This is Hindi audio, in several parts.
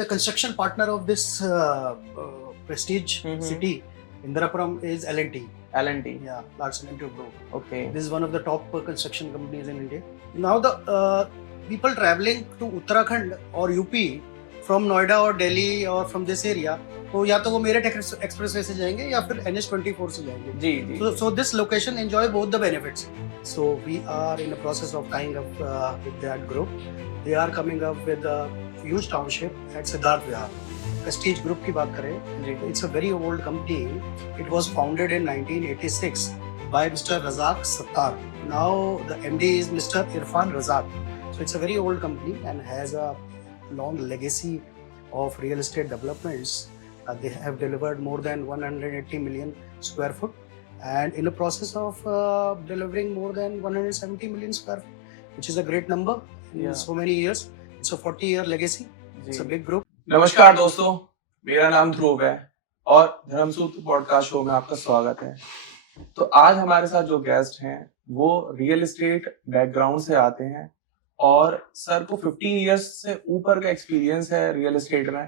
The construction partner of this prestige city, Indirapuram, is L&T. L&T. Yeah, Larsen & Toubro. Okay. This is one of the top construction companies in India. Now the people traveling to Uttarakhand or UP from Noida or Delhi or from this area, तो या तो वो मेरठ एक्सप्रेसवे से जाएंगे या फिर NH24 से जाएंगे. जी जी. So this location enjoy both the benefits. So we are in the process of tying up with that group. They are coming up with a huge township at Siddharth Vihar. Prestige Group की बात करें, it's a very old company. It was founded in 1986 by Mr. Razak Sattar. Now the MD is Mr. Irfan Razak. So it's a very old company and has a long legacy of real estate developments. They have delivered more than 180 million square foot and in the process of delivering more than 170 million square foot, which is a great number in so many years. It's a 40-year legacy. It's a big group. नमस्कार दोस्तों, मेरा नाम ध्रुव है और धर्मसूत्र पॉडकास्ट शो में आपका स्वागत है। तो आज हमारे साथ जो गेस्ट हैं वो रियल एस्टेट बैकग्राउंड से आते हैं और सर को 15 इयर्स से ऊपर का एक्सपीरियंस है रियल एस्टेट में।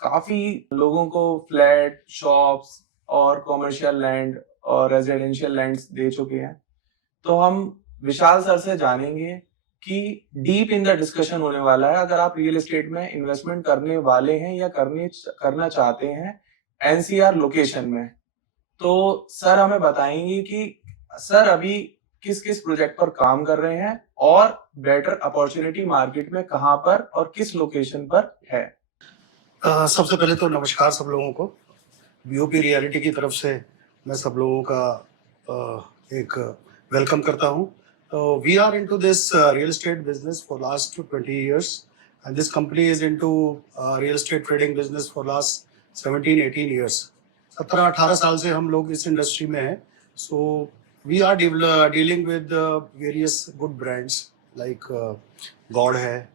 काफी लोगों को फ्लैट, शॉप्स और कॉमर्शियल लैंड और रेजिडेंशियल लैंड्स दे चुके हैं। तो हम विशाल सर से जानेंगे कि डीप इन द डिस्कशन होने वाला है अगर आप रियल एस्टेट में इन्वेस्टमेंट करने वाले हैं या करना चाहते हैं एनसीआर लोकेशन में। तो सर हमें बताएंगे कि सर अभी किस किस प्रोजेक्ट पर काम कर रहे हैं और बेटर अपॉर्चुनिटी मार्केट में कहां पर और किस लोकेशन पर है। सबसे पहले तो नमस्कार सब लोगों को। बीओपी रियलिटी की तरफ से मैं सब लोगों का एक वेलकम करता हूं। We are into this real estate business for last 20 years and this company is into real estate trading business for last 17-18 years. 17-18 साल से हम लोग इस इंडस्ट्री में हैं. So we are dealing with various good brands like God है,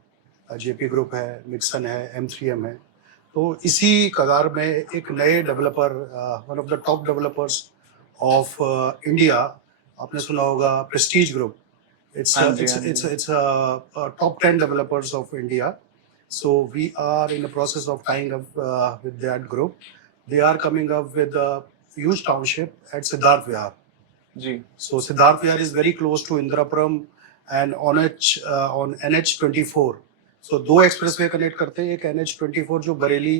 JP Group है, Mixon है, M3M है. तो इसी कगार में एक नए developer, one of the top developers of India, आपने सुना होगा Prestige Group. It's a top 10 developers of India. So we are in the process of tying up with that group. They are coming up with a huge township at Siddharth Vihar. So Siddharth Vihar is very close to Indirapuram and on NH24. So दो एक्सप्रेसवे कनेक्ट करते हैं, एक NH24 जो बरेली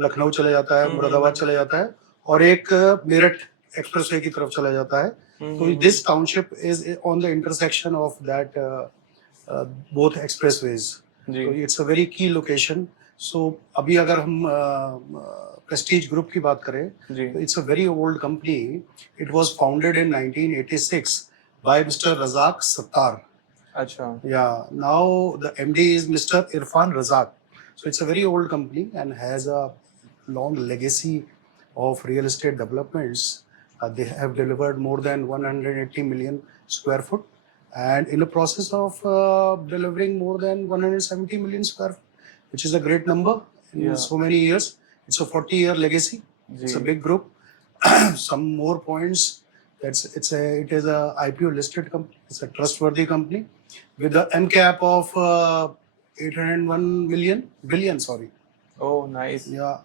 लखनऊ चला जाता है, मुरादाबाद चला जाता है और एक मेरठ एक्सप्रेसवे की तरफ चला जाता है. So this township is on the intersection of that both expressways. So it's a very key location. So अभी अगर हम Prestige Group की बात करें, तो it's a very old company. It was founded in 1986 by Mr. Razak Sattar. अच्छा. Yeah. Now the MD is Mr. Irfan Razak. So it's a very old company and has a long legacy of real estate developments. They have delivered more than 180 million square foot and in the process of delivering more than 170 million square foot, which is a great number in so many years. It's a 40-year legacy. It's a big group. Some more points. It is a IPO listed company. It's a trustworthy company with a MCAP of 801 billion. Oh, nice. Yeah.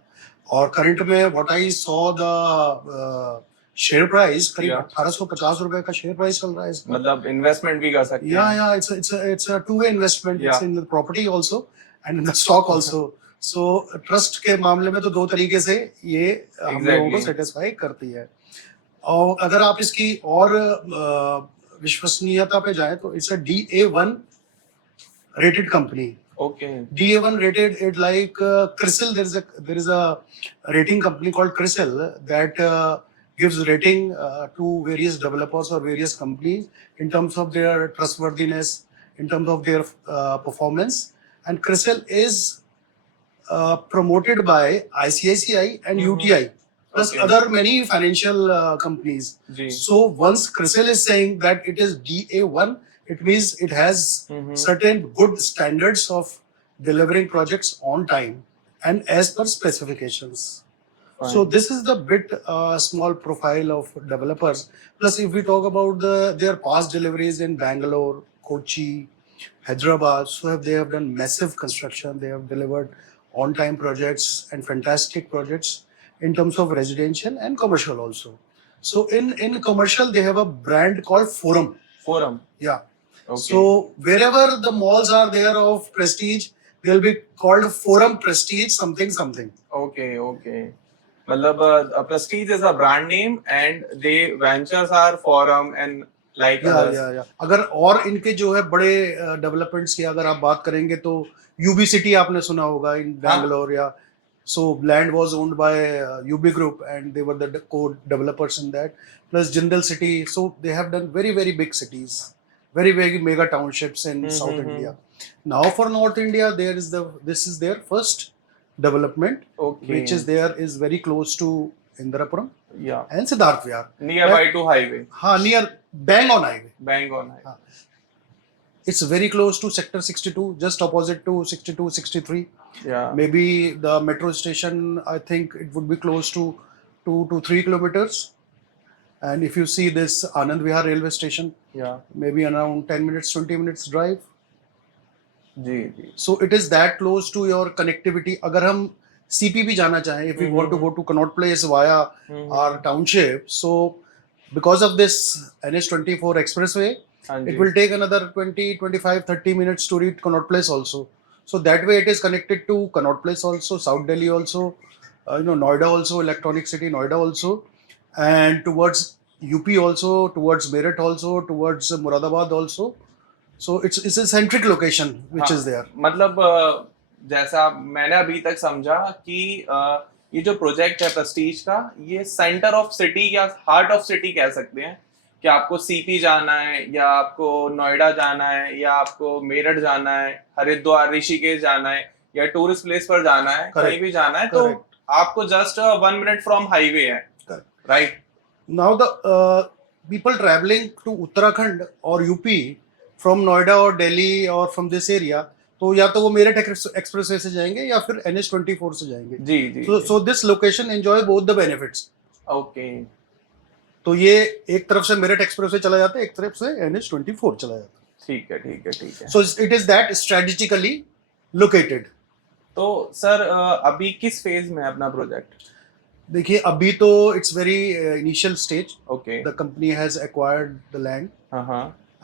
और करंट में what I saw the share price करीब 1850 रुपए का शेयर प्राइस चल रहा है इसका. मतलब इन्वेस्टमेंट भी कर सकते हैं. It's a two-way investment. It's in the property also and in the stock also. So trust के मामले में तो दो तरीके से ये हम लोगों को सेटिस्फाई करती है. और अगर आप इसकी और विश्वसनीयता पे जाएं तो it's a DA1 rated company. Okay. DA1 rated it like CRISIL. There is a rating company called CRISIL that gives rating to various developers or various companies in terms of their trustworthiness, in terms of their performance. And CRISIL is promoted by ICICI and UTI, plus other many financial companies. So once CRISIL is saying that it is DA1, it means it has certain good standards of delivering projects on time and as per specifications. Fine. So this is the bit small profile of developers. Plus, if we talk about their past deliveries in Bangalore, Kochi, Hyderabad, so they have done massive construction. They have delivered on-time projects and fantastic projects in terms of residential and commercial also. So in commercial they have a brand called Forum. Forum. Yeah. Okay. So wherever the malls are there of prestige, they'll be called Forum Prestige something something. Okay, okay. मतलब Prestige is a brand name and they ventures are Forum and like others. या अगर और इनके जो है बड़े डेवलपमेंट्स की अगर आप बात करेंगे तो यूबी सिटी आपने सुना होगा इन बैंगलोर या so land was owned by UB Group and they were the co-developers in that, plus Jindal City. So they have done very very big cities, very very mega townships in South India. Now for North India this is their first development, Okay. which is there is very close to Indirapuram Yeah. and Siddharth Vihar. Nearby to highway. हाँ, near bang on highway. Bang on highway. It's very close to sector 62, just opposite to 62 63. Yeah. Maybe the metro station, I think it would be close to 2 to 3 kilometers. And if you see this Anand Vihar railway station, Yeah. maybe around 10 minutes 20 minutes drive. Ji ji. So it is that close to your connectivity. अगर हम CP भी जाना चाहें, if we want to go to Connaught Place via our township, so because of this NH24 expressway, हाँ जी. it will take another 20 25 30 minutes to reach Connaught Place also. So that way it is connected to Connaught Place also, South Delhi also, Noida also, Electronic City Noida also, and towards UP also, towards Meerut also, towards Muradabad also. So it's a centric location which is there. मतलब जैसा मैंने अभी तक समझा कि ये जो प्रोजेक्ट है प्रेस्टीज का, ये सेंटर ऑफ सिटी या हार्ट ऑफ सिटी कह सकते हैं कि आपको सीपी जाना है या आपको नोएडा जाना है या आपको मेरठ जाना है, हरिद्वार ऋषिकेश जाना है या टूरिस्ट प्लेस पर जाना है, कहीं भी जाना है, तो आपको जस्ट 1 minute फ्रॉम हाईवे है, right? Now the people traveling to Uttarakhand or UP from Noida or Delhi or from this area, तो या तो वो मेरठ एक्सप्रेसवे से जाएंगे या फिर NH24 से जाएंगे. जी जी. So this location enjoy both the benefits. Okay. तो ये एक तरफ से मेरठ एक्सप्रेसवे चला जाता है, एक तरफ से NH24 चला जाता है. ठीक है ठीक है ठीक है. So it is that strategically located. तो सर अभी किस फेज में है अपना प्रोजेक्ट? देखिए अभी तो it's very initial stage. Okay. The company has acquired the land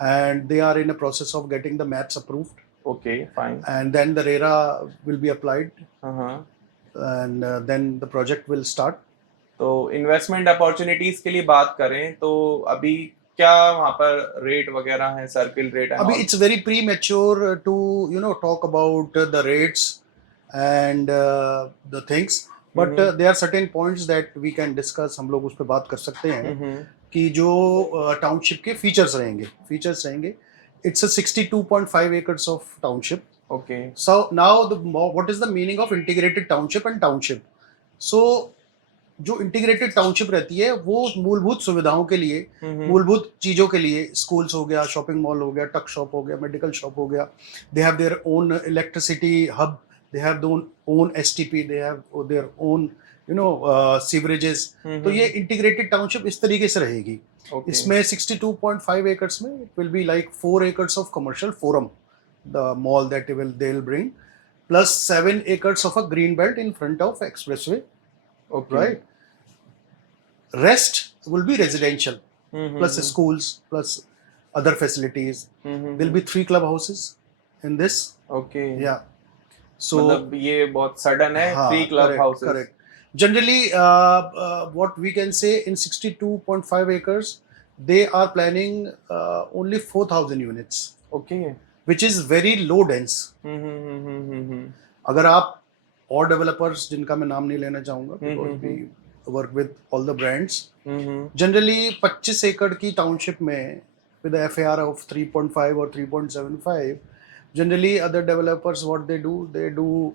and they are in a process of getting the maps approved. Okay, fine. And then the RERA will be applied. And then the project will start. तो इन्वेस्टमेंट अपॉर्चुनिटीज के लिए बात करें तो अभी क्या वहाँ पर रेट वगैरह है, सर्किल रेट है? अभी it's very premature to talk about the rates and the things, but there are certain points that we can discuss. हम लोग उस पर बात कर सकते हैं कि जो टाउनशिप के फीचर्स रहेंगे. It's a 62.5 acres of township. Okay. So now what is the meaning of integrated township and township? So जो इंटीग्रेटेड टाउनशिप रहती है वो मूलभूत सुविधाओं के लिए, मूलभूत चीजों के लिए, स्कूल्स हो गया, शॉपिंग मॉल हो गया, टक शॉप हो गया, मेडिकल शॉप हो गया, they have their own electricity hub, they have their own STP, they have their own sewerages. तो ये इंटीग्रेटेड टाउनशिप इस तरीके से रहेगी. इसमें 62.5 एकर्स में it will be like 4 acres of commercial forum, the mall that they will bring, plus 7 acres of a green belt in front of expressway. Okay. Right. Rest will be residential, plus schools, plus other facilities. There'll be 3 clubhouses in this. Okay. Yeah. So मतलब ये बहुत sudden है, 3 club houses. Correct. Generally, what we can say in 62.5 acres, they are planning only 4,000 units. Okay. Which is very low dense. अगर आप और डेवलपर्स जिनका मैं नाम नहीं लेना चाहूंगा, because we work with all the brands, generally 25 एकड़ की टाउनशिप में with the FAR of 3.5 or 3.75, generally other developers what they do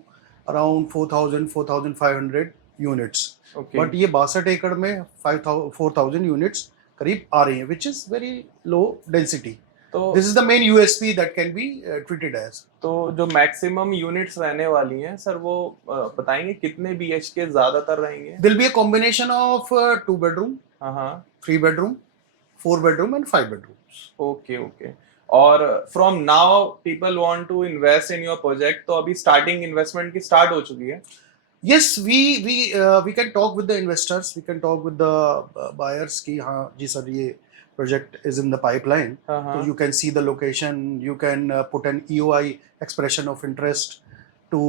around 4,500 units. Okay. But ये 62 एकड़ में 4,000 units करीब आ रही हैं, which is very low density. तो this is the main USP that can be treated as. तो जो मैक्सिमम यूनिट्स रहने वाली हैं सर वो बताएंगे कितने BHK ज्यादातर रहेंगे? There will be a combination of 2 bedroom, 3 bedroom, 4 bedroom and 5 bedrooms. Okay, okay. और from now people want to invest in your project, तो अभी स्टार्टिंग इन्वेस्टमेंट की स्टार्ट हो चुकी है. Yes, we can talk with the investors, we can talk with the buyers कि हाँ जी सर ये project is in the pipeline. So you can see the location, you can put an EOI, expression of interest, to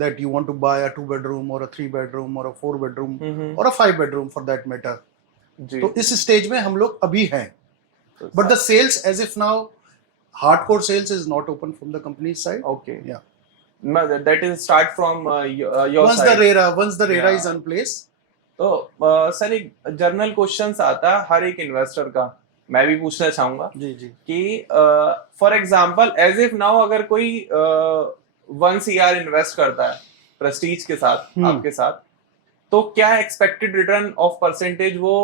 that you want to buy a 2 bedroom or a 3 bedroom or a 4 bedroom or a 5 bedroom for that matter. जी. तो इस स्टेज में हम लोग अभी हैं, तो but the sales as if now hardcore sales is not open from the company's side. okay, Yeah. that is start from your Once side. the RERA Yeah. is in place. तो सर एक जनरल क्वेश्चंस आता है हर एक इन्वेस्टर का, मैं भी पूछना चाहूंगा जी जी. कि for example as if now अगर कोई 1 CR इन्वेस्ट करता है प्रेस्टीज के साथ, आपके साथ, तो क्या एक्सपेक्टेड रिटर्न ऑफ परसेंटेज वो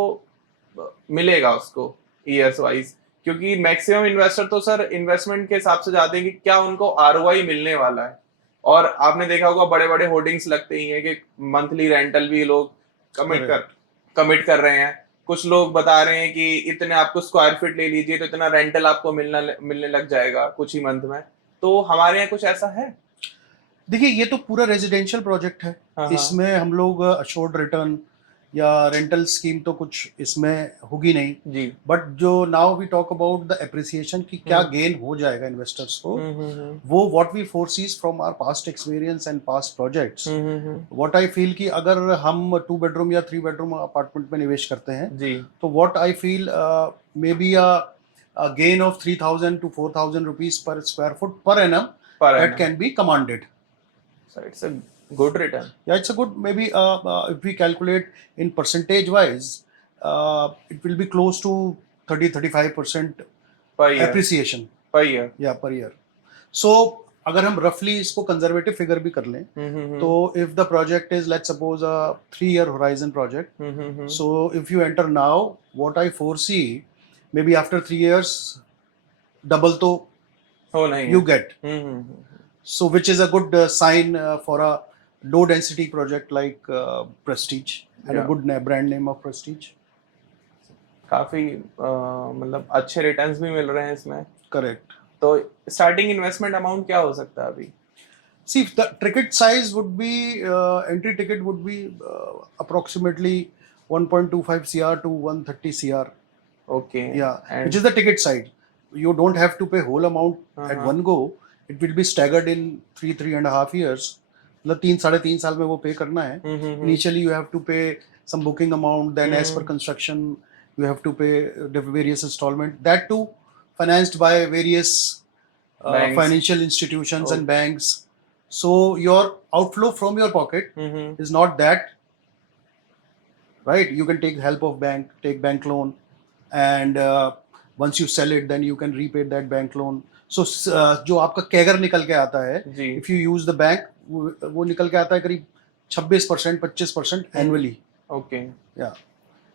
मिलेगा उसको ईयर्स वाइज? क्योंकि मैक्सिमम इन्वेस्टर तो सर इन्वेस्टमेंट के हिसाब से जाते हैं कि क्या उनको आरओआई मिलने वाला है, और आपने देखा होगा बड़े बड़े होर्डिंग्स लगते ही हैं कि मंथली रेंटल भी लोग कमिट कर रहे हैं. कुछ लोग बता रहे हैं कि इतने आपको स्क्वायर फीट ले लीजिए तो इतना रेंटल आपको मिलने लग जाएगा कुछ ही मंथ में. तो हमारे यहाँ कुछ ऐसा है? देखिए ये तो पूरा रेजिडेंशियल प्रोजेक्ट है, इसमें हम लोग अश्योर्ड रिटर्न या रेंटल स्कीम तो कुछ इसमें होगी नहीं जी. बट जो now we talk about the appreciation की क्या गेन हो जाएगा इन्वेस्टर्स को, वो what we foresee from our past experience and past projects. What I feel कि अगर हम 2 bedroom या 3 bedroom अपार्टमेंट में निवेश करते हैं जी. तो what I feel may be a gain of 3,000 to 4,000 rupees per square foot per annum that can be commanded. So it's a good return. Yeah, it's a good, maybe if we calculate in percentage wise, it will be close to 30-35% per year. appreciation. Per year. Yeah, per year. So अगर हम roughly इसको conservative figure भी कर लें, तो if the project is let's suppose a 3-year horizon project, so if you enter now, what I foresee, maybe after 3 years, double तो हो नहीं you get. So which is a good sign for a low density project like Prestige and a good brand name of Prestige. काफी मतलब अच्छे रिटर्न्स भी मिल रहे हैं इसमें. Correct. तो स्टार्टिंग इन्वेस्टमेंट अमाउंट क्या हो सकता है अभी? See, the ticket size would be entry ticket would be approximately 1.25 CR to 130 CR. Okay. Yeah, And which is the ticket side. You don't have to pay whole amount at one go. It will be staggered in 3.5 years. मतलब 3-3.5 साल में वो पे करना है. Initially you have to pay some booking amount, then as per construction you have to pay the various installment. That too financed by various financial institutions and banks. So your outflow from your pocket is not that, right? You can take help of bank, take bank loan, and once you sell it, then you can repay that bank loan. So जो आपका कैगर निकल के आता है, if you use the bank, वो निकल के आता है करीब 26% 25% एनुअली. ओके. या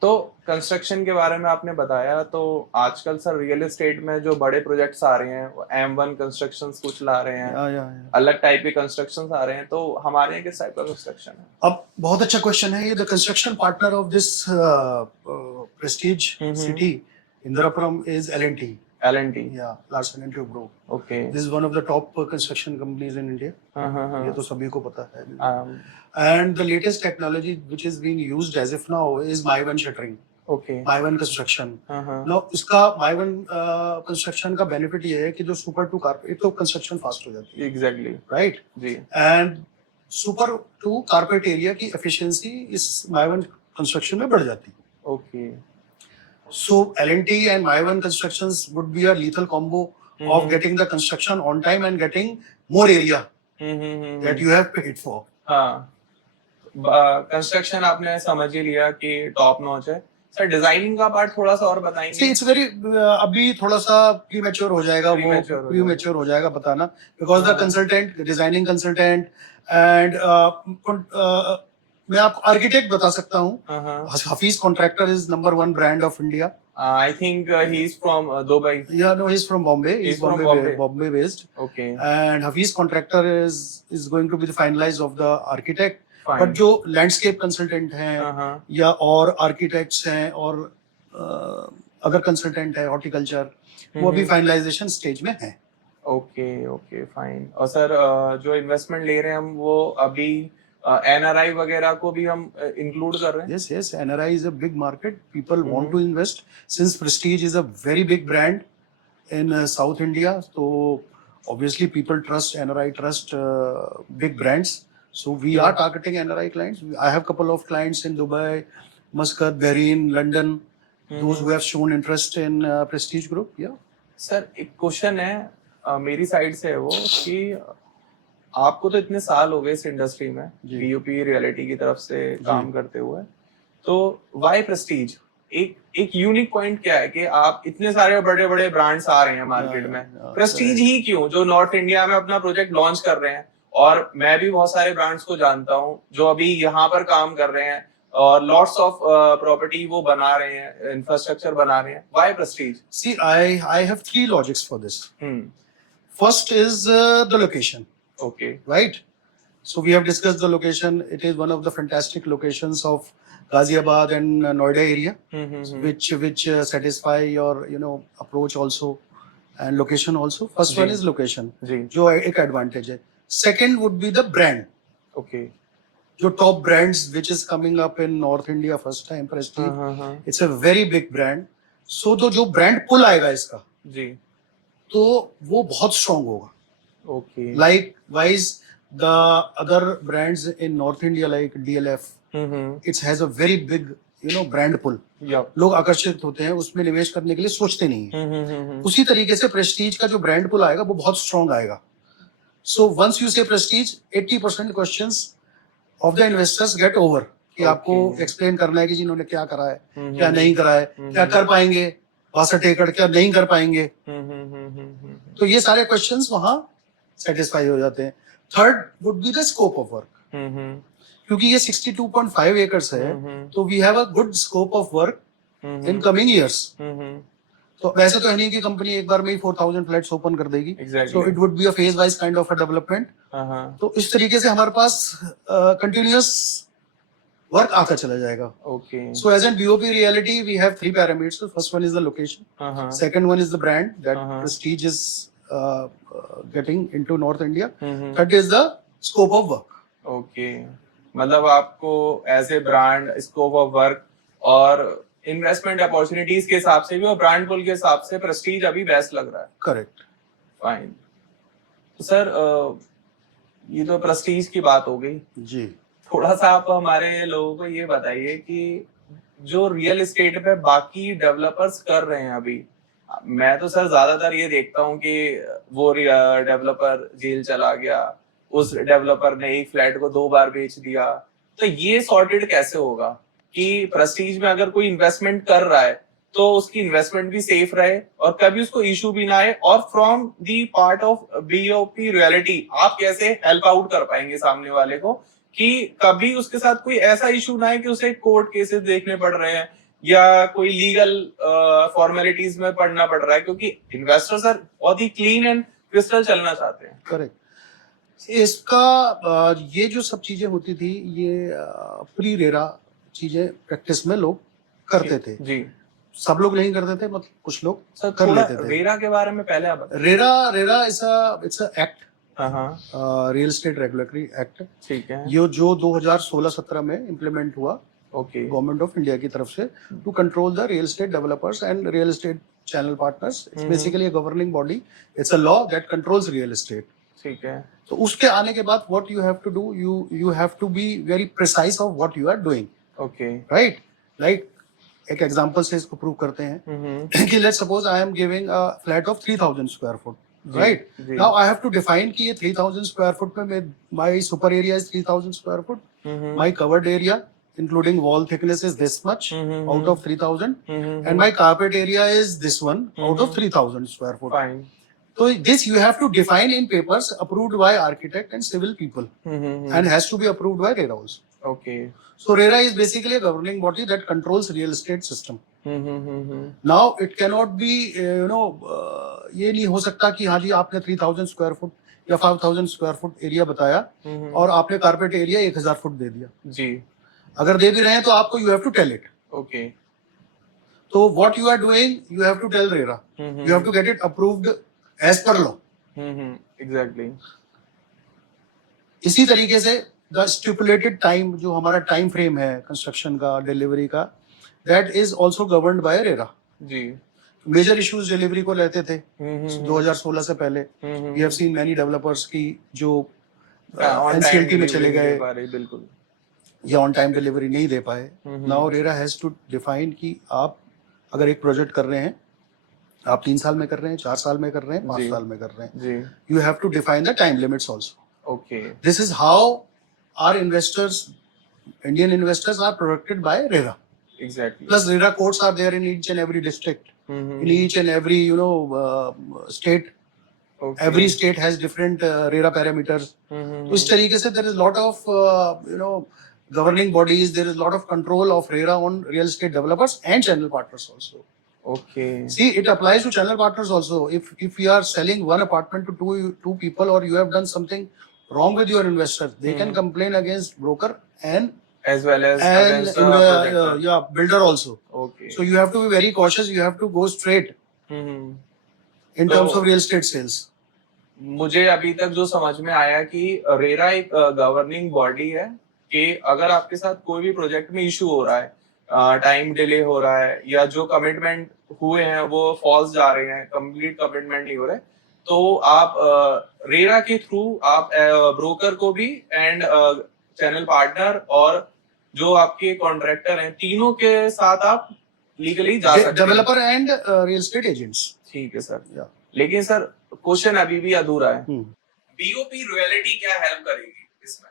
तो कंस्ट्रक्शन के बारे में आपने बताया, तो आजकल सर रियल एस्टेट में जो बड़े प्रोजेक्ट्स आ रहे हैं, M1 कंस्ट्रक्शंस कुछ ला रहे हैं, अलग टाइप के कंस्ट्रक्शंस आ रहे हैं, तो हमारे यहाँ किस टाइप का कंस्ट्रक्शन है? अब बहुत अच्छा क्वेश्चन है ये. The construction partner of this Prestige city Indirapuram is L&T. L&T. Yeah, Larsen & Toubro. Okay. This is one of the top construction companies in India. ये तो सभी को पता है. And the latest technology which is being used as of now is My1 shuttering. Okay. My1 construction. Now इसका My1 construction का benefit ये है कि जो super to carpet, एक तो construction fast हो जाती है. Exactly. Right. Ji. And super to carpet area की efficiency इस My1 construction में बढ़ जाती है. Okay. So L&T and My1 Constructions would be a lethal combo of getting the construction on time and getting more area that you have paid for. हाँ. कंस्ट्रक्शन आपने समझ ही लिया कि टॉप नॉच है. सर डिजाइनिंग का पार्ट थोड़ा सा और बताएंगे? See, it's very अभी थोड़ा सा प्रीमेच्योर हो जाएगा, वो प्रीमेच्योर हो जाएगा बताना, because the consultant, designing consultant and मैं आपको आर्किटेक्ट बता सकता हूँ. Hafeez contractor is number 1 brand of India. I think he's from Dubai. Yeah, no, he's from Bombay. He's from Bombay. Bombay based. Okay. And Hafiz contractor is going to be the finalized of the architect. Fine. But जो लैंडस्केप कंसल्टेंट हैं या और आर्किटेक्ट्स हैं और अगर कंसल्टेंट है हॉर्टिकल्चर, वो अभी फाइनलाइजेशन स्टेज में है। Okay okay fine. और सर जो इन्वेस्टमेंट ले रहे हैं हम वो अभी एनआरआई वगैरह को भी हम इंक्लूड कर रहे हैं? Yes, yes, NRI is a big market. People want Mhm. to invest since Prestige is a very big brand in South India. So obviously people trust NRI, trust big brands. So we are targeting NRI clients. I have couple of clients in Dubai, Muscat, Bahrain, London. Those who have shown interest in Prestige Group. Yeah. Sir एक क्वेश्चन है मेरी साइड से है वो कि आपको तो इतने साल हो गए इस इंडस्ट्री में जी। बीओपी रियलिटी की तरफ से काम करते हुए, तो वाई प्रेस्टीज? एक यूनिक पॉइंट क्या है कि आप इतने सारे बड़े बड़े ब्रांड्स आ रहे हैं मार्केट में, प्रेस्टीज ही क्यों जो नॉर्थ इंडिया में अपना प्रोजेक्ट लॉन्च कर रहे हैं? और मैं भी बहुत सारे ब्रांड्स को जानता हूँ जो अभी यहाँ पर काम कर रहे हैं और लॉट्स ऑफ प्रॉपर्टी वो बना रहे हैं, इंफ्रास्ट्रक्चर बना रहे हैं। Why Prestige? See, I have three logics for this. First is the location. Okay Right? So we have discussed the location. It is one of the fantastic locations of Ghaziabad and Noida area, which satisfy your approach also and location also. First जी. one is location, जी जो एक advantage है. Second would be the brand. Okay जो top brands which is coming up in North India first time Prestige. It's a very big brand. So तो जो brand pull आएगा इसका, जी तो वो बहुत strong होगा. Okay Likewise, the other brands in North India like DLF, it has a very big, brand pull. Yup लोग आकर्षित होते हैं, उसमें निवेश करने के लिए सोचते नहीं है. उसी तरीके से प्रेस्टीज का जो ब्रांड पुल आएगा वो बहुत स्ट्रॉन्ग आएगा. सो वंस यू से Prestige, 80% questions of the investors get over कि आपको एक्सप्लेन करना है कि जिन्होंने क्या करा है, क्या नहीं करा है, क्या कर पाएंगे, 62 एकड़ क्या नहीं कर पाएंगे. तो ये सारे क्वेश्चंस वहां सेटिस्फाई हो जाते हैं. Third would be the scope of work, क्योंकि ये 62.5 एकर्स है, तो we have a good scope of work in coming years. तो वैसे तो है नहीं कि कंपनी एक बार में ही 4000 फ्लैट्स ओपन कर देगी. So it would be a phase wise kind of a development. तो इस तरीके से हमारे पास कंटिन्यूअस वर्क आता चला जाएगा. Okay So as in BOP reality, we have three parameters. So first one is the location. Second one is the brand that Prestige is getting into North India. Third is the scope of work. Okay मतलब आपको as a brand, scope of work और इन्वेस्टमेंट अपॉर्चुनिटीज के हिसाब से भी और ब्रांड पुल के हिसाब से प्रेस्टीज अभी बेस्ट लग रहा है. Correct. फाइन. तो सर ये तो प्रेस्टीज की बात हो गई. जी. थोड़ा सा आप हमारे लोगों को ये बताइए कि जो रियल एस्टेट पे बाकी डेवलपर्स कर रहे हैं अभी, मैं तो सर ज्यादातर ये देखता हूँ कि वो डेवलपर जेल चला गया, उस डेवलपर ने एक फ्लैट को 2 बार बेच दिया. तो ये सॉर्टेड कैसे होगा कि प्रेस्टीज में अगर कोई इन्वेस्टमेंट कर रहा है तो उसकी इन्वेस्टमेंट भी सेफ रहे और कभी उसको इशू भी ना आए, और from the part of BOP reality आप कैसे हेल्प आउट कर पाएंगे सामने वाले को कि कभी उसके साथ कोई ऐसा इशू ना है कि उसे कोर्ट केसेस देखने पड़ रहे हैं या कोई लीगल फॉर्मेलिटीज में पढ़ना पड़ रहा है, क्योंकि इन्वेस्टर सर बहुत ही क्लीन एंड क्रिस्टल चलना चाहते हैं. करेक्ट. इसका ये जो सब चीजें होती थी, ये प्री रेरा चीजें प्रैक्टिस में लोग करते थे. जी सब लोग नहीं करते थे, मतलब कुछ लोग सर कर थोड़ा लेते थे. रेरा के बारे में पहले आप बताइए. रेरा इट्स अ एक्ट, हाँ रियल एस्टेट रेगुलेटरी एक्ट, ठीक है. ये जो 2016-17 में इम्प्लीमेंट हुआ ओके गवर्नमेंट ऑफ इंडिया की तरफ से to control the real estate developers and real estate channel partners. It's basically a governing body. It's a law that controls real estate. ठीक है. तो उसके आने के बाद what you have to do, you have to be very precise of what you are doing. Okay right. Like एक एग्जांपल से इसको प्रूव करते हैं कि let's suppose I am giving a flat of 3000 square foot. Right. Now I have to define कि ये 3000 स्क्वायर फुट में my super area is 3000 square foot, my covered area including wall thickness is this much out of 3000, and my carpet area is this one out of 3000 square foot. Fine. So this you have to define in papers approved by architect and civil people, and has to be approved by RERA also. Okay. So RERA is basically a governing body that controls real estate system. Now it cannot be ये नहीं हो सकता कि हाँ जी आपने 3000 स्क्वायर फुट या 5000 स्क्वायर फुट एरिया बताया और आपने कारपेट एरिया 1000 फुट दे दिया. जी. अगर दे भी रहे हैं तो आपको you have to tell it. Okay. तो what you are doing, you have to tell RERA. You have to get it approved as per law. Exactly इसी तरीके से द स्टिपुलेटेड टाइम, जो हमारा टाइम फ्रेम है कंस्ट्रक्शन का, डिलीवरी का, that is also governed by RERA. जी. मेजर इश्यूज डिलीवरी को रहते थे 2016 से पहले. We have seen many developers की जो एनसीएलटी में चले गए, बिल्कुल, या ऑन टाइम डिलीवरी नहीं दे पाए. Now RERA has to define कि आप अगर एक प्रोजेक्ट कर रहे हैं, आप 3 साल में कर रहे हैं, 4 साल में कर रहे हैं, 5 जी. साल में कर रहे हैं, जी. You have to define the time limits also. Okay. This is how our investors, Indian investors, are protected by RERA. Exactly. Plus, RERA courts are there in each and every district, in each and every state. Every state has different RERA parameters. तो इस तरीके से there is lot of governing bodies. There is lot of control of RERA on real estate developers and channel partners also. Okay. See, it applies to channel partners also. If you are selling one apartment to two people, or you have done something wrong with your investors, they can complain against broker and As well as against projector. builder also. Okay. So you have to be very cautious. You have to go straight in terms So- of real estate sales. मुझे अभी तक जो समझ में आया कि रेरा एक गवर्निंग बॉडी है कि अगर आपके साथ कोई भी प्रोजेक्ट में इशू हो रहा है, टाइम डिले हो रहा है, या जो कमिटमेंट हुए हैं वो फॉल्स जा रहे हैं, कंप्लीट कमिटमेंट नहीं हो रहे, तो आप रेरा के थ्रू आप ब्रोकर को भी एंड चैनल पार्टनर और जो आपके कॉन्ट्रैक्टर हैं, तीनों के साथ आप लीगली जा सकते हैं. Developer and real estate agents. ठीक है सर. Yeah. लेकिन सर क्वेश्चन अभी भी अधूरा है. Hmm. बीओपी रॉयल्टी क्या हेल्प करेगी इसमें?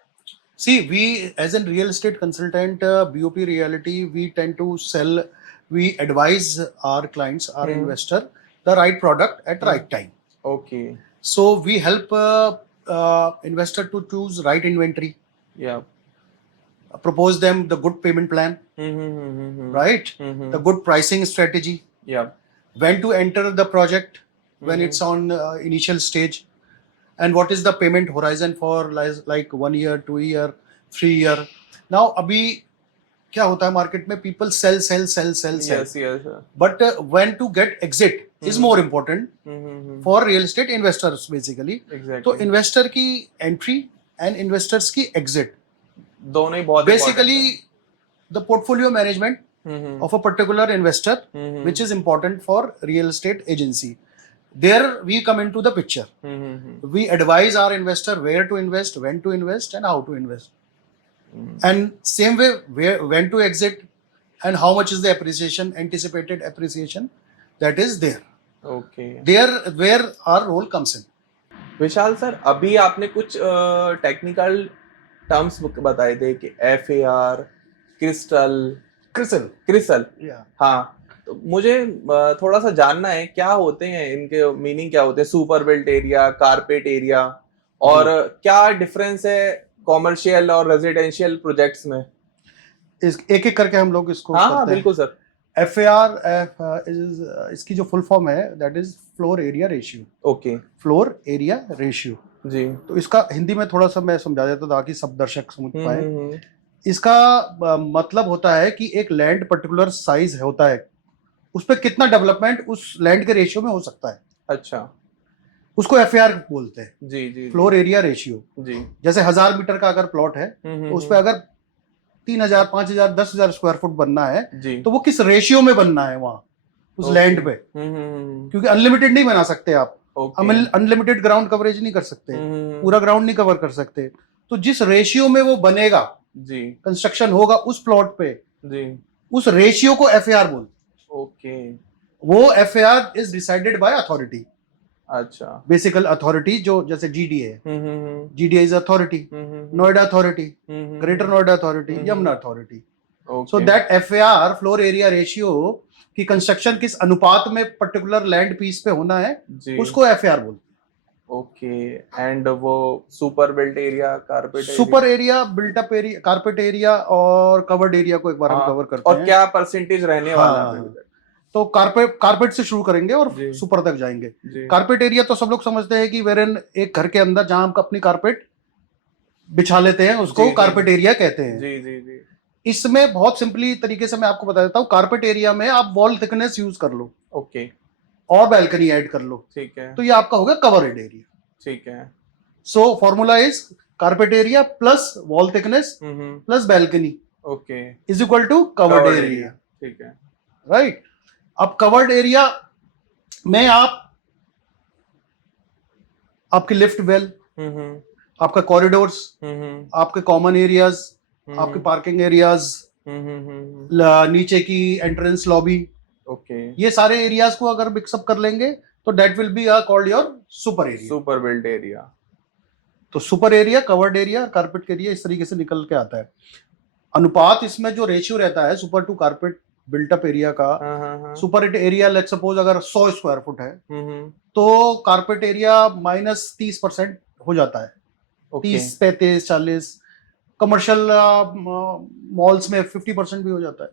See, we as a real estate consultant, BOP Realty, we tend to sell. We advise our clients, our investor, the right product at right time. Okay. So we help investor to choose right inventory, या. propose them the good payment plan, right? The good pricing strategy, या. when to enter the project, when it's on initial stage, and what is the payment horizon for like 1 year, 2 year, 3 year. Now अभी क्या होता है मार्केट में, people sell, yes yes. but when to get exit is more important for real estate investors basically. तो एग्जैक्टली. इन्वेस्टर की एंट्री एंड इन्वेस्टर्स की एग्जिट, दोनों ही बहुत basically the portfolio management of a particular investor, which is important for real estate agency. There we come into the picture. We advise our investor where to invest, when to invest, and how to invest. And same way, when to exit, and how much is the appreciation, anticipated appreciation that is there. Okay. There where our role comes in. Vishal sir, अभी आपने कुछ टेक्निकल टर्म्स बताए थे कि एफएआर, क्रिसल. Yeah. हाँ, तो मुझे थोड़ा सा जानना है क्या होते हैं, इनके मीनिंग क्या होते हैं, super built area, carpet area, और क्या डिफरेंस है कॉमर्शियल और रेजिडेंशियल प्रोजेक्ट्स में? एक एक करके हम लोग इसको हाँ करते हैं. बिल्कुल सर. FAR इसकी जो फुल फॉर्म है, that is floor area ratio. Okay. Floor area ratio. जी. तो इसका हिंदी में थोड़ा सा मैं समझा देता ताकि सब दर्शक समझ पाए. हम्म. इसका मतलब होता है कि एक लैंड पर्टिकुलर साइज होता है, उस पर कितना डेवलपमेंट उस लैंड के रेशियो में हो सकता है, अच्छा. उसको FAR बोलते हैं, जी जी. Floor area ratio. जी. जैसे 1000 मीटर का अगर प्लॉट है, तो उस पर अगर 3000, 5000, 10000 स्क्वायर फुट बनना है, जी. तो वो किस रेशियो में बनना है वहां उस लैंड पे, क्योंकि अनलिमिटेड नहीं बना सकते आप. अनलिमिटेड ग्राउंड कवरेज नहीं कर सकते, पूरा ग्राउंड नहीं कवर कर सकते. तो जिस रेशियो में वो बनेगा, जी. कंस्ट्रक्शन होगा उस प्लॉट पे, जी. उस रेशियो को FAR बोलते. ओके. वो FAR is decided by authority, अच्छा. बेसिकल अथॉरिटी, जो जैसे GDA है. GDA is authority, Noida authority, greater Noida authority, Yamuna authority. So that FAR, floor area ratio, कि कंस्ट्रक्शन किस अनुपात में पर्टिकुलर लैंड पीस पे होना है, जी. उसको FAR बोलते हैं. ओके. एंड वो super built area, carpet super area, built up area, carpet area और कवर्ड एरिया को एक बार हम कवर करते और हैं. क्या परसेंटेज रहने वाला है? हाँ. तो कारपेट से शुरू करेंगे और जी. सुपर तक जाएंगे. जी. कारपेट एरिया तो सब लोग समझते हैं कि वेरन एक घर के अंदर जहां हम अपनी कारपेट बिछा लेते हैं, उसको जी, जी. कारपेट एरिया कहते हैं. जी जी जी. इसमें बहुत सिंपली तरीके से मैं आपको बता देता हूँ, कारपेट एरिया में आप वॉल थिकनेस यूज कर लो ओके, और बैल्कनी ऐड कर लो, ठीक है, तो ये आपका हो गया कवर्ड एरिया। ठीक है। So formula is carpet area plus wall thickness plus balcony okay, is equal to covered covered area, area, ठीक है। राइट। अब कवर्ड एरिया में आप आपके लिफ्ट वेल, हम्म, आपका कॉरिडोर्स, आपके कॉमन एरियाज, आपके पार्किंग एरियाज, नीचे की एंट्रेंस लॉबी, ओके, ये सारे एरियाज को अगर मिक्सअप कर लेंगे तो that will be called your super area. Super built area. तो super area, covered area, carpet area इस तरीके से निकल के आता है। अनुपात इसमें जो रेशियो रहता है super to carpet built up area का, सुपर एरिया लेट्स सपोज अगर 100 स्क्वायर फुट है तो कारपेट एरिया -30% हो जाता है, ओके, 30, 35, 40। कमर्शियल मॉल्स में 50% भी हो जाता है।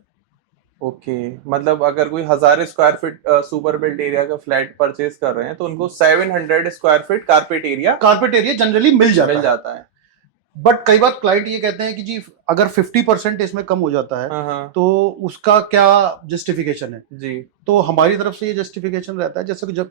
ओके, मतलब अगर कोई 1000 square feet super built area का फ्लैट परचेज कर रहे हैं तो उनको 700 square feet carpet area generally मिल मिल जाता है। बट कई बार क्लाइंट ये कहते हैं कि जी अगर 50% इसमें कम हो जाता है हाँ, तो उसका क्या जस्टिफिकेशन है। जी, तो हमारी तरफ से ये जस्टिफिकेशन रहता है, जैसे कि जब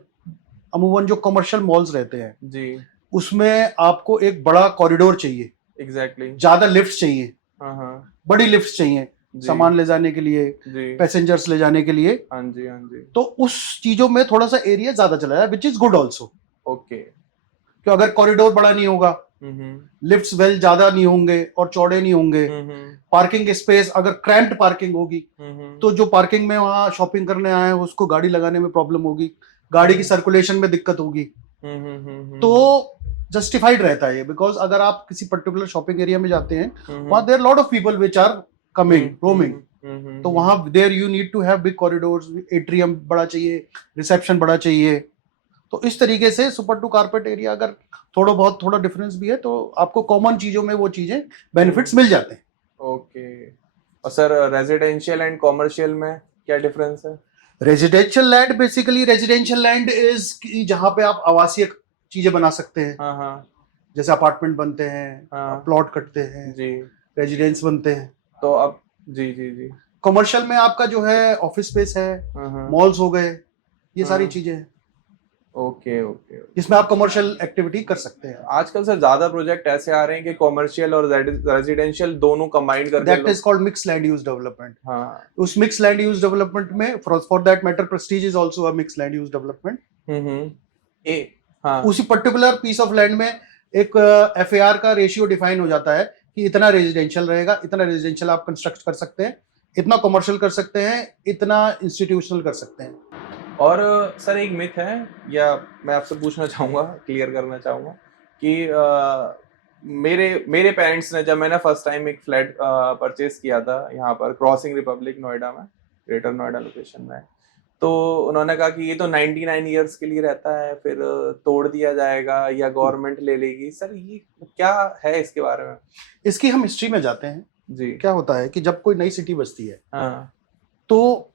अमूमन जो कमर्शियल मॉल्स रहते हैं जी, उसमें आपको एक बड़ा कॉरिडोर चाहिए, एग्जैक्टली, ज्यादा लिफ्ट चाहिए, हाँ, बड़ी लिफ्ट चाहिए जी, सामान ले जाने के लिए, जी, पैसेंजर्स ले जाने के लिए। हाँ जी, हाँ जी, तो उस चीजों में थोड़ा सा एरिया ज्यादा चला जाए, which is good also. Okay, क्यों, अगर कॉरिडोर बड़ा नहीं होगा, लिफ्ट्स वेल ज्यादा नहीं होंगे और चौड़े नहीं होंगे, पार्किंग स्पेस अगर क्रैम्प्ड पार्किंग होगी तो जो पार्किंग में वहां शॉपिंग करने आए हैं उसको गाड़ी लगाने में प्रॉब्लम होगी, गाड़ी की सर्कुलेशन में दिक्कत होगी। तो जस्टिफाइड रहता है ये, बिकॉज अगर आप किसी पर्टिकुलर शॉपिंग एरिया में जाते हैं वहां there lot of people which are coming roaming, तो वहां there you need to have big corridors, atrium बड़ा चाहिए, रिसेप्शन बड़ा चाहिए। तो इस तरीके से सुपर टू कारपेट एरिया अगर थोड़ा डिफरेंस भी है तो आपको कॉमन चीजों में वो चीजें बेनिफिट्स मिल जाते हैं। ओके, और सर रेजिडेंशियल एंड कॉमर्शियल में क्या डिफरेंस है? Residential land, basically residential land is जहां पे आप आवासीय चीजें बना सकते हैं, हाँ, जैसे अपार्टमेंट बनते हैं, हाँ, प्लॉट कटते हैं, जी, रेजिडेंस बनते हैं। तो अब जी, जी, जी, कमर्शियल में आपका जो है ऑफिस स्पेस है, मॉल्स हो गए, ये सारी चीजें हैं ओके, ओके, जिसमें आप कमर्शियल एक्टिविटी कर सकते हैं। आजकल सर ज्यादा प्रोजेक्ट ऐसे आ रहे हैं कि कमर्शियल और रेजिडेंशियल दोनों कंबाइन करके that is called mix land use development. हाँ, उस मिक्स लैंड यूज डेवलपमेंट में for that matter Prestige is also a mix land use development. हाँ, उसी पर्टिकुलर पीस ऑफ लैंड में एक एफएआर का रेशियो डिफाइन हो जाता है कि इतना रेजिडेंशियल रहेगा, इतना रेजिडेंशियल आप कंस्ट्रक्ट कर सकते हैं, इतना कमर्शियल कर सकते हैं, इतना इंस्टीट्यूशनल कर सकते हैं। और सर एक मिथ है, या मैं आपसे पूछना चाहूँगा, क्लियर करना चाहूँगा कि मेरे पेरेंट्स ने, जब मैंने फर्स्ट टाइम एक फ्लैट परचेज किया था यहाँ पर क्रॉसिंग रिपब्लिक नोएडा में, ग्रेटर नोएडा लोकेशन में, तो उन्होंने कहा कि ये तो 99 ईयर्स के लिए रहता है, फिर तोड़ दिया जाएगा या गवर्नमेंट ले लेगी। सर ये क्या है इसके बारे में? इसकी हम हिस्ट्री में जाते हैं जी, क्या होता है कि जब कोई नई सिटी बसती है हाँ, तो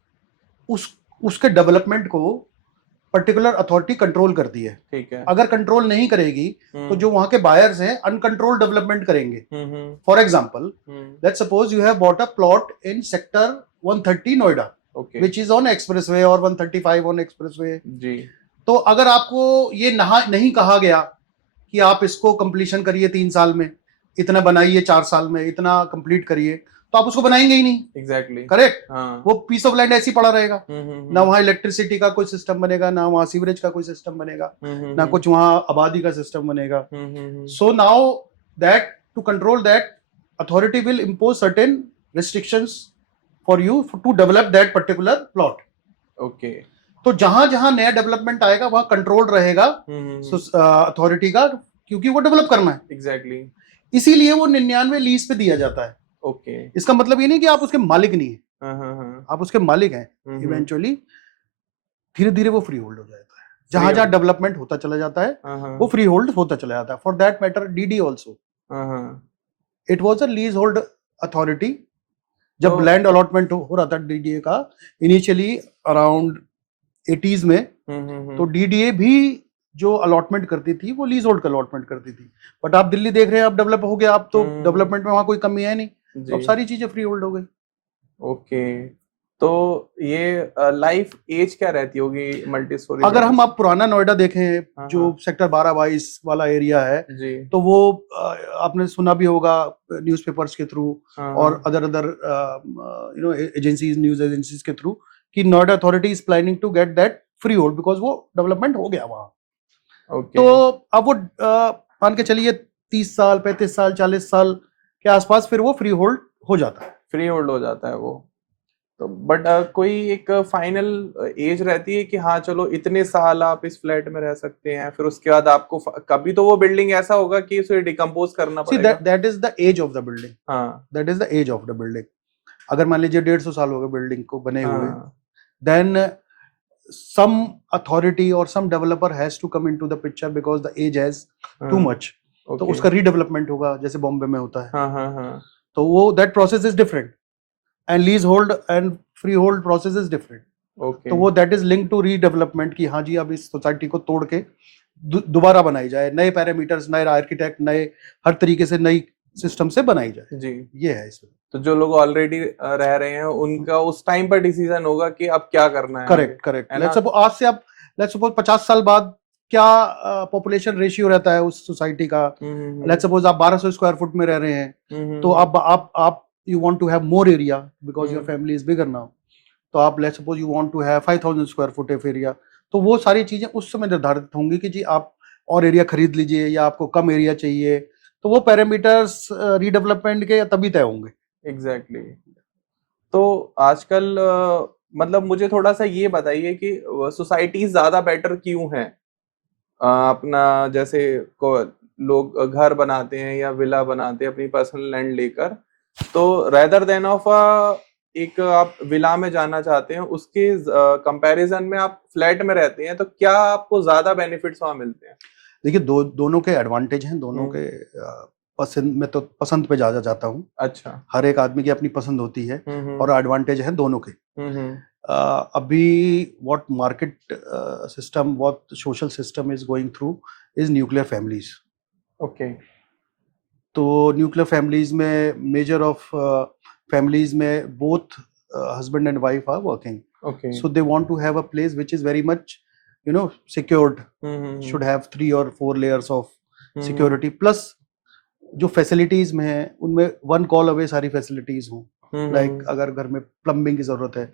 उसके डेवलपमेंट को पर्टिकुलर अथॉरिटी कंट्रोल करती है। ठीक है, अगर कंट्रोल नहीं करेगी तो जो वहां के बायर्स हैं अनकंट्रोल्ड डेवलपमेंट करेंगे। For example, let's suppose you have bought a plot in sector 130 Noida, okay, which is on expressway, और 135 ऑन एक्सप्रेसवे। जी, तो अगर आपको ये नहीं कहा गया कि आप इसको कंप्लीशन करिए 3 साल में, इतना बनाइए 4 साल में, इतना कंप्लीट करिए, तो आप उसको बनाएंगे ही नहीं। Exactly, correct. हाँ, वो पीस ऑफ लैंड ऐसी पड़ा रहेगा, ना वहाँ हम्म, इलेक्ट्रिसिटी का कोई सिस्टम बनेगा, ना वहाँ सीवरेज का कोई सिस्टम बनेगा, ना कुछ वहाँ आबादी का सिस्टम बनेगा। So now that to control that, authority will impose certain restrictions for you to develop that particular plot. Okay, तो जहां जहां नया डेवलपमेंट आएगा वहां कंट्रोल रहेगा अथॉरिटी का, क्योंकि वो डेवलप करना है। एग्जैक्टली, इसीलिए वो 99 लीज पे दिया जाता है। ओके, इसका मतलब ये नहीं कि आप उसके मालिक नहीं है, हाँ, आप उसके मालिक हैं। इवेंचुअली धीरे धीरे वो फ्री होल्ड हो जाता है, जहां जहां डेवलपमेंट होता चला जाता है वो फ्री होल्ड होता चला जाता है। For that matter DD also, it was a lease hold authority. जब तो लैंड अलॉटमेंट हो रहा था डीडीए का इनिशियली अराउंड 80s में, तो डीडीए भी जो अलॉटमेंट करती थी वो लीज होल्ड का अलॉटमेंट करती थी। बट आप दिल्ली देख रहे हैं, अब डेवलप हो गया, अब तो डेवलपमेंट में वहां कोई कमी है नहीं, तो अब जी। सारी चीजें फ्री होल्ड हो गई। ओके, तो ये लाइफ एज क्या रहती होगी मल्टी स्टोरी अगर हम बिल्डिंग्स आप पुराना नोएडा देखें, हाँ जो हाँ सेक्टर 12-22 वाला एरिया है, जी तो वो आपने सुना भी होगा न्यूज़पेपर्स के थ्रू हाँ और हाँ अदर एजेंसीज, न्यूज एजेंसीज के थ्रू, कि Noida authority is planning to get that free hold because वो डेवलपमेंट हो गया वहाँ। ओके तो अब वो मान के चलिए 30 साल, 35 साल, 40 साल के आसपास फिर वो फ्री होल्ड हो जाता है। फ्री होल्ड हो जाता है वो। तो बट कोई एक फाइनल एज रहती है कि हाँ चलो इतने साल आप इस फ्लैट में रह सकते हैं, फिर उसके बाद आपको कभी तो वो बिल्डिंग ऐसा होगा कि उसे डिकम्पोज करना सी पड़ेगा। That is the age of the building, हाँ that is the age of the building. अगर मान लीजिए 150 साल हो गए बिल्डिंग को बने हुए, हाँ then some authority or some developer has to come into the picture because the age has too हाँ much. तो ओके उसका रीडेवलपमेंट होगा जैसे बॉम्बे में होता है। हाँ हाँ हाँ तो वो that process is different and lease hold and free hold process is different. Okay तो वो that is link to redevelopment कि हाँ जी अब इस सोसाइटी को तोड़ के दोबारा बनाई जाए, नए पैरामीटर्स, नए आर्किटेक्ट, नए हर तरीके से नई सिस्टम से बनाई जाए। जी। ये है इसमें। तो जो लोग ऑलरेडी रह रहे हैं उनका उस टाइम पर डिसीजन होगा कि अब क्या करना है आगे, करेक्ट करेक्ट। है लेट्स ना। सपोज आज से आप लेट्स सपोज 50 साल बाद क्या पॉपुलेशन रेशियो रहता है उस सोसाइटी का। लेट्स सपोज आप 1200 स्क्वायर फुट में रह रहे हैं, तो आप you want to have more area because your family is bigger now. तो आप let's suppose you want to have 5000 square foot of area. तो वो सारी चीजें उस समय निर्धारित होंगी कि जी आप और एरिया खरीद लीजिए या आपको कम एरिया चाहिए। तो वो पैरामीटर्स रीडेवलपमेंट के तभी तय होंगे। एग्जैक्टली तो आजकल मतलब मुझे थोड़ा सा ये बताइए कि सोसाइटीज ज्यादा बेटर क्यों हैं। अपना जैसे को लोग घर बनाते हैं या विला बनाते हैं अपनी पर्सनल लैंड लेकर, तो रेदर देन ऑफ एक आप विला में जाना चाहते हैं उसके कंपैरिजन में आप फ्लैट में रहते हैं, तो क्या आपको ज्यादा बेनिफिट्स वहां मिलते हैं। देखिए दोनों के एडवांटेज हैं, दोनों हम्म, के पसंद में तो पसंद पे ज्यादा जाता हूँ। अच्छा हर एक आदमी की अपनी पसंद होती है हम्म और एडवांटेज है दोनों के। हम्म अभी what market system, what social system is going through is nuclear families. Okay तो न्यूक्लियर फैमिलीज में मेजर ऑफ फैमिलीज में both husband and wife are working, okay so they want to have a place which is very much secured, should have 3 or 4 layers of security, plus जो फैसिलिटीज में है उनमें वन कॉल अवे सारी फैसिलिटीज हों। लाइक अगर घर में प्लम्बिंग की जरूरत है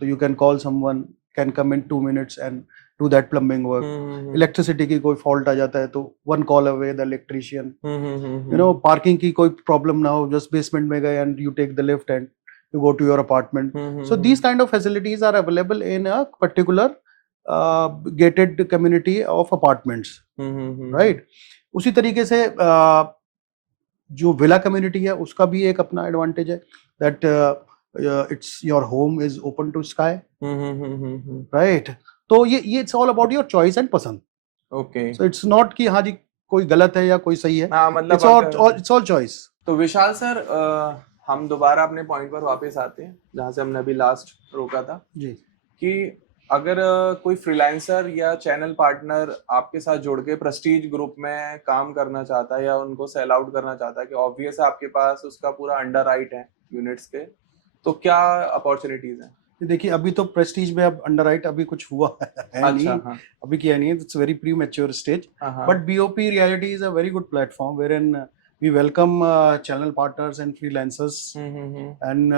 तो you can call someone, can come in 2 minutes and do that plumbing work. Electricity की कोई फॉल्ट आ जाता है तो one call away the electrician. Parking की कोई प्रॉब्लम ना हो, जस्ट बेसमेंट में गए and you take the lift and you go to your apartment. So these kind of facilities are available in a particular gated community of apartments, right? उसी तरीके से जो विला कम्युनिटी है उसका भी एक अपना एडवांटेज है, that it's your home is open to sky, right? तो ये it's all about your choice and पसंद। ओके सो इट्स नॉट कि हाँ जी कोई गलत है या कोई सही है, हाँ मतलब इट्स ऑल चॉइस। तो विशाल सर हम दोबारा अपने पॉइंट पर वापस आते हैं जहाँ से हमने अभी लास्ट रोका था जी। कि अगर कोई फ्रीलांसर या चैनल पार्टनर आपके साथ जुड़ के प्रेस्टीज ग्रुप में काम करना चाहता है या उनको सेल आउट करना चाहता है, कि ऑब्वियस है आपके पास उसका पूरा अंडर राइट है यूनिट्स के, तो क्या अपॉर्चुनिटीज हैं। देखिए अभी तो प्रेस्टीज में अब अंडरराइट अभी कुछ हुआ है अच्छा नहीं, हाँ अभी किया नहीं है, it's very premature stage. हाँ but BOP reality is a very good platform wherein we welcome channel partners and freelancers, and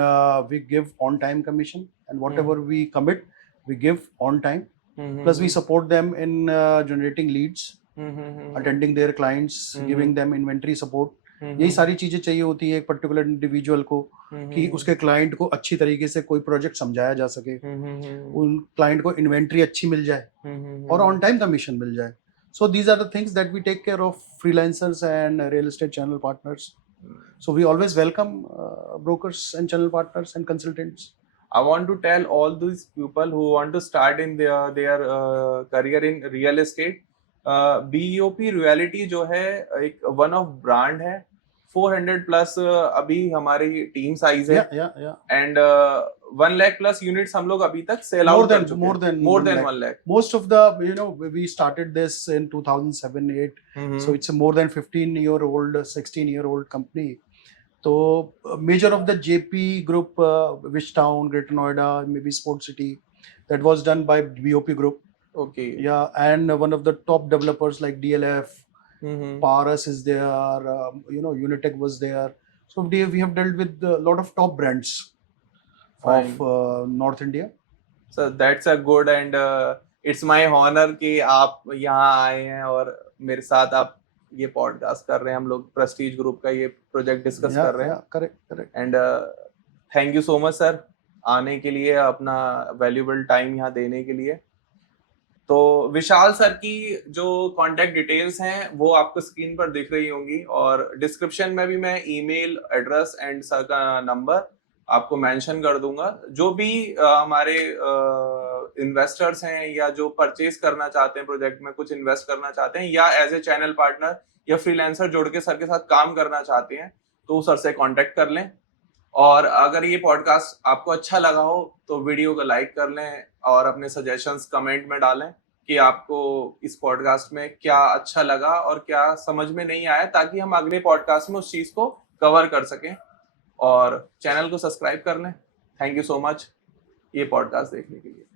we give on time commission, and whatever we commit we give on time, plus we support them in generating leads, attending their clients, giving them inventory support. यही सारी चीजें चाहिए होती है एक पर्टिकुलर इंडिविजुअल को कि उसके क्लाइंट को अच्छी तरीके से कोई प्रोजेक्ट समझाया जा सके, उन क्लाइंट को इन्वेंट्री अच्छी मिल जाए और ऑन टाइम कमीशन मिल जाए। So these are the things that we take care of freelancers and real estate channel partners. So we always welcome brokers and channel partners and consultants. I want to tell all these people who want to start in their career in real estate, BOP Realty जो है एक वन ऑफ ब्रांड है, 400 प्लस अभी हमारी टीम साइज है, एंड 1 लाख प्लस यूनिट्स हम लोग अभी तक सेल आउट कर चुके हैं, more than 1 lakh. Most of the we started this in 2007-8, so it's a more than 15-year-old 16-year-old company. तो measure of the JP group, which town, greater Noida, may be sport city, that was done by BOP group. Okay. Yeah, and one of the top developers like DLF, Mm-hmm. Paras is there, Unitech was there. So we have dealt with a lot of top brands Fine. of North India. So that's a good and it's my honor कि आप यहाँ आए हैं और मेरे साथ आप ये पॉडकास्ट कर रहे हैं. हम लोग प्रेस्टीज ग्रुप का ये प्रोजेक्ट डिस्कस कर रहे हैं. Correct. And thank you so much sir आने के लिए, अपना वैल्यूएबल टाइम यहाँ देने के लिए. तो विशाल सर की जो कांटेक्ट डिटेल्स हैं वो आपको स्क्रीन पर दिख रही होंगी, और डिस्क्रिप्शन में भी मैं ईमेल एड्रेस एंड सर का नंबर आपको मेंशन कर दूंगा. जो भी हमारे इन्वेस्टर्स हैं या जो परचेज करना चाहते हैं, प्रोजेक्ट में कुछ इन्वेस्ट करना चाहते हैं, या एज ए चैनल पार्टनर या फ्रीलांसर जुड़ के सर के साथ काम करना चाहते हैं, तो सर से कांटेक्ट कर लें. और अगर ये पॉडकास्ट आपको अच्छा लगा हो तो वीडियो को लाइक कर लें और अपने सजेशंस कमेंट में डालें कि आपको इस पॉडकास्ट में क्या अच्छा लगा और क्या समझ में नहीं आया, ताकि हम अगले पॉडकास्ट में उस चीज को कवर कर सकें. और चैनल को सब्सक्राइब कर लें. थैंक यू सो मच ये पॉडकास्ट देखने के लिए.